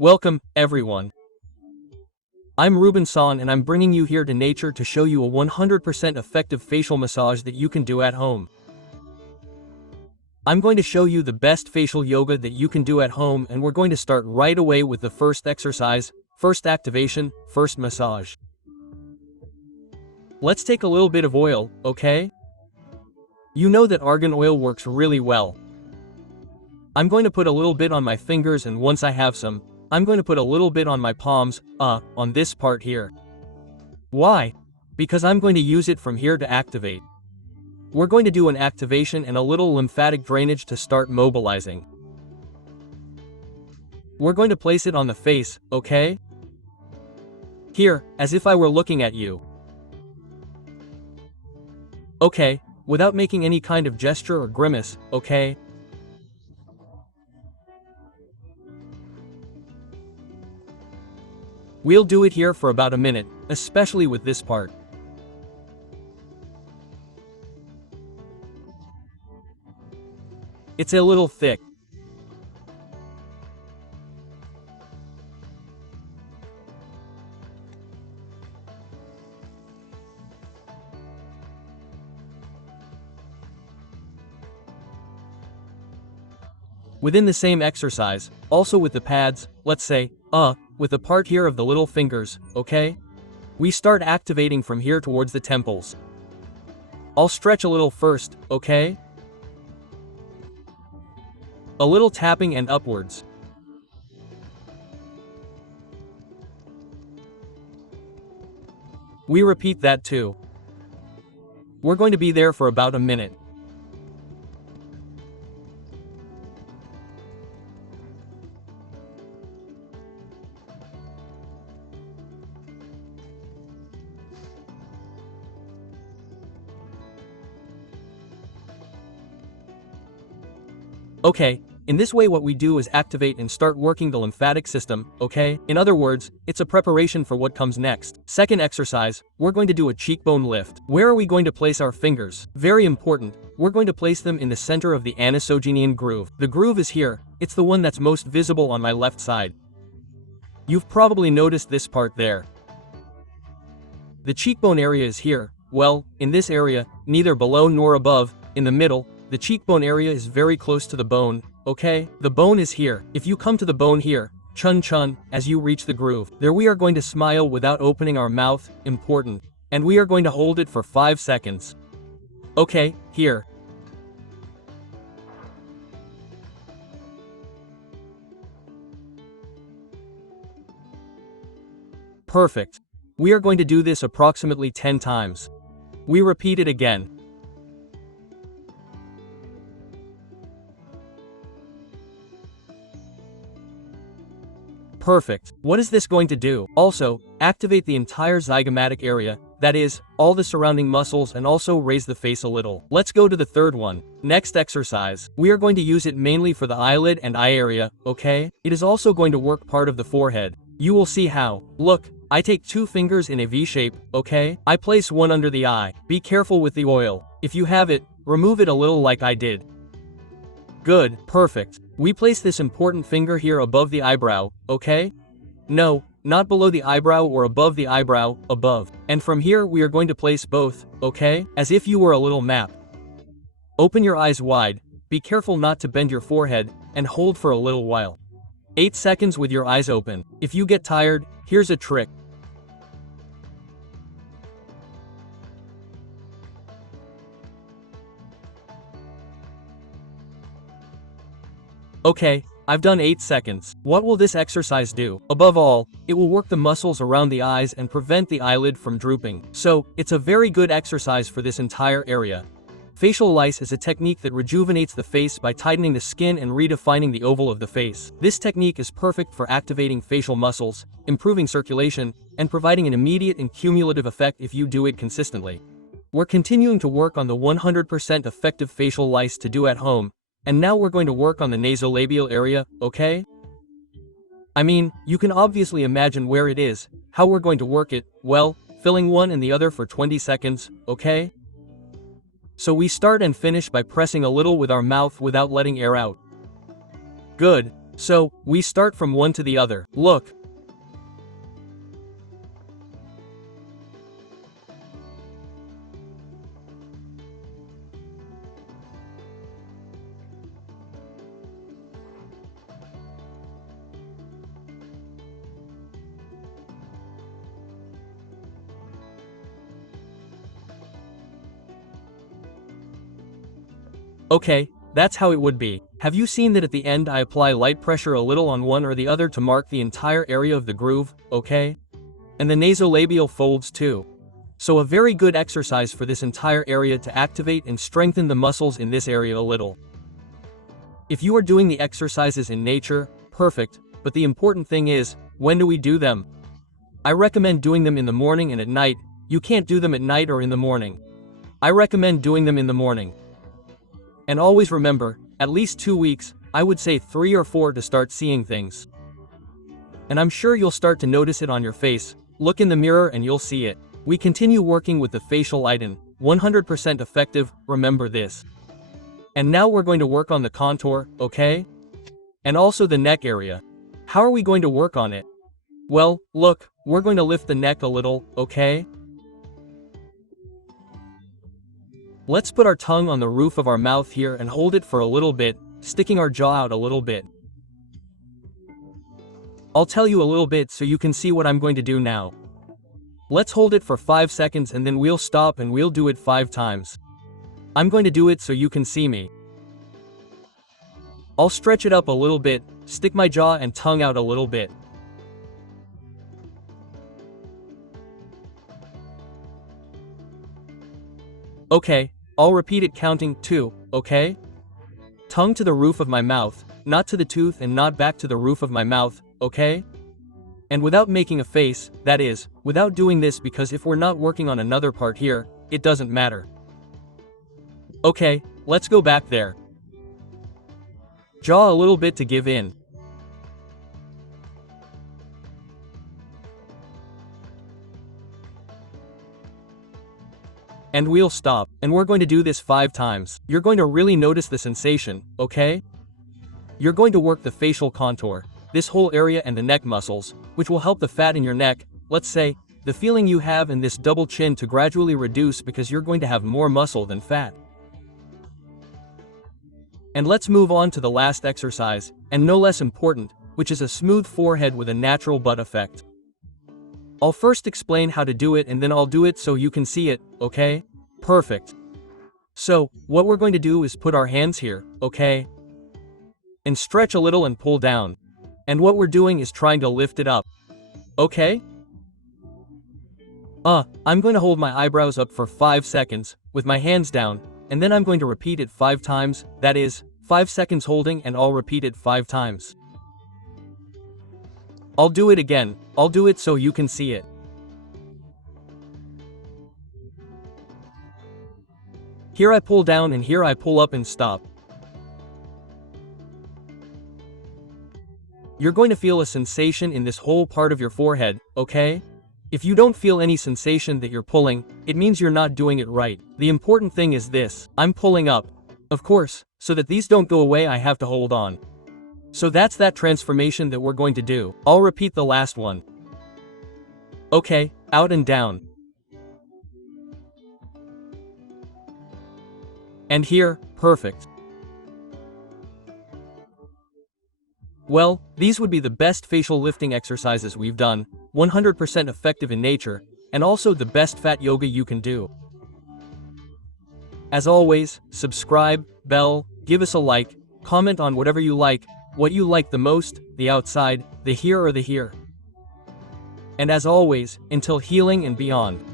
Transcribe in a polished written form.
Welcome, everyone. I'm Rubén Saniz and I'm bringing you here to nature to show you a 100% effective facial massage that you can do at home. I'm going to show you the best facial yoga that you can do at home, and we're going to start right away with the first exercise, first activation, first massage. Let's take a little bit of oil, okay? You know that argan oil works really well. I'm going to put a little bit on my fingers, and once I have some, I'm going to put a little bit on my palms, on this part here. Why? Because I'm going to use it from here to activate. We're going to do an activation and a little lymphatic drainage to start mobilizing. We're going to place it on the face, okay? Here, as if I were looking at you. Okay, without making any kind of gesture or grimace, okay? We'll do it here for about a minute, especially with this part. It's a little thick. Within the same exercise, also with the pads, let's say, with the part here of the little fingers, okay? We start activating from here towards the temples. I'll stretch a little first, okay? A little tapping and upwards. We repeat that too. We're going to be there for about a minute. Okay, in this way what we do is activate and start working the lymphatic system, okay? In other words, it's a preparation for what comes next. Second exercise, we're going to do a cheekbone lift. Where are we going to place our fingers? Very important, we're going to place them in the center of the nasogenian groove. The groove is here, it's the one that's most visible on my left side. You've probably noticed this part there. The cheekbone area is here, well, in this area, neither below nor above, in the middle. The cheekbone area is very close to the bone, okay? The bone is here. If you come to the bone here, chun, as you reach the groove, there we are going to smile without opening our mouth, important. And we are going to hold it for 5 seconds. Okay, here. Perfect. We are going to do this approximately 10 times. We repeat it again. Perfect. What is this going to do? Also, activate the entire zygomatic area, that is, all the surrounding muscles, and also raise the face a little. Let's go to the third one. Next exercise. We are going to use it mainly for the eyelid and eye area, okay? It is also going to work part of the forehead. You will see how. Look, I take 2 fingers in a V shape, okay? I place one under the eye. Be careful with the oil. If you have it, remove it a little like I did. Good, perfect. We place this important finger here above the eyebrow, okay? No, not below the eyebrow or above the eyebrow, above. And from here we are going to place both, okay? As if you were a little map. Open your eyes wide, be careful not to bend your forehead, and hold for a little while. 8 seconds with your eyes open. If you get tired, here's a trick. Okay, I've done 8 seconds. What will this exercise do? Above all, it will work the muscles around the eyes and prevent the eyelid from drooping. So, it's a very good exercise for this entire area. Facial lice is a technique that rejuvenates the face by tightening the skin and redefining the oval of the face. This technique is perfect for activating facial muscles, improving circulation, and providing an immediate and cumulative effect if you do it consistently. We're continuing to work on the 100% effective facial lice to do at home. And now we're going to work on the nasolabial area, okay? I mean, you can obviously imagine where it is. How we're going to work it, well, filling one and the other for 20 seconds, okay? So we start and finish by pressing a little with our mouth without letting air out. Good. So, we start from one to the other. Look. Okay, that's how it would be. Have you seen that at the end I apply light pressure a little on one or the other to mark the entire area of the groove, okay? And the nasolabial folds too. So a very good exercise for this entire area to activate and strengthen the muscles in this area a little. If you are doing the exercises in nature, perfect, but the important thing is, when do we do them? I recommend doing them in the morning and at night. You can't do them at night or in the morning. I recommend doing them in the morning. And always remember, at least 2 weeks, I would say 3 or 4 to start seeing things. And I'm sure you'll start to notice it on your face. Look in the mirror and you'll see it. We continue working with the facial item, 100% effective, remember this. And now we're going to work on the contour, okay? And also the neck area. How are we going to work on it? Well, look, we're going to lift the neck a little, okay? Let's put our tongue on the roof of our mouth here and hold it for a little bit, sticking our jaw out a little bit. I'll tell you a little bit so you can see what I'm going to do now. Let's hold it for 5 seconds and then we'll stop and we'll do it 5 times. I'm going to do it so you can see me. I'll stretch it up a little bit, stick my jaw and tongue out a little bit. Okay, I'll repeat it counting 2, okay? Tongue to the roof of my mouth, not to the tooth and not back to the roof of my mouth, okay? And without making a face, that is, without doing this because if we're not working on another part here, it doesn't matter. Okay, let's go back there. Jaw a little bit to give in. And we'll stop, and we're going to do this 5 times. You're going to really notice the sensation, okay? You're going to work the facial contour, this whole area and the neck muscles, which will help the fat in your neck, let's say, the feeling you have in this double chin to gradually reduce because you're going to have more muscle than fat. And let's move on to the last exercise, and no less important, which is a smooth forehead with a natural butt effect. I'll first explain how to do it and then I'll do it so you can see it, okay? Perfect. So, what we're going to do is put our hands here, okay? And stretch a little and pull down. And what we're doing is trying to lift it up. Okay? I'm going to hold my eyebrows up for 5 seconds, with my hands down, and then I'm going to repeat it 5 times, that is, 5 seconds holding and I'll repeat it 5 times. I'll do it again, I'll do it so you can see it. Here I pull down and here I pull up and stop. You're going to feel a sensation in this whole part of your forehead, okay? If you don't feel any sensation that you're pulling, it means you're not doing it right. The important thing is this, I'm pulling up. Of course, so that these don't go away I have to hold on. So that's that transformation that we're going to do. I'll repeat the last one. Okay, out and down. And here, perfect. Well, these would be the best facial lifting exercises we've done, 100% effective in nature, and also the best fat yoga you can do. As always, subscribe, bell, give us a like, comment on whatever you like, what you like the most, the outside, the here or the here. And as always, until healing and beyond.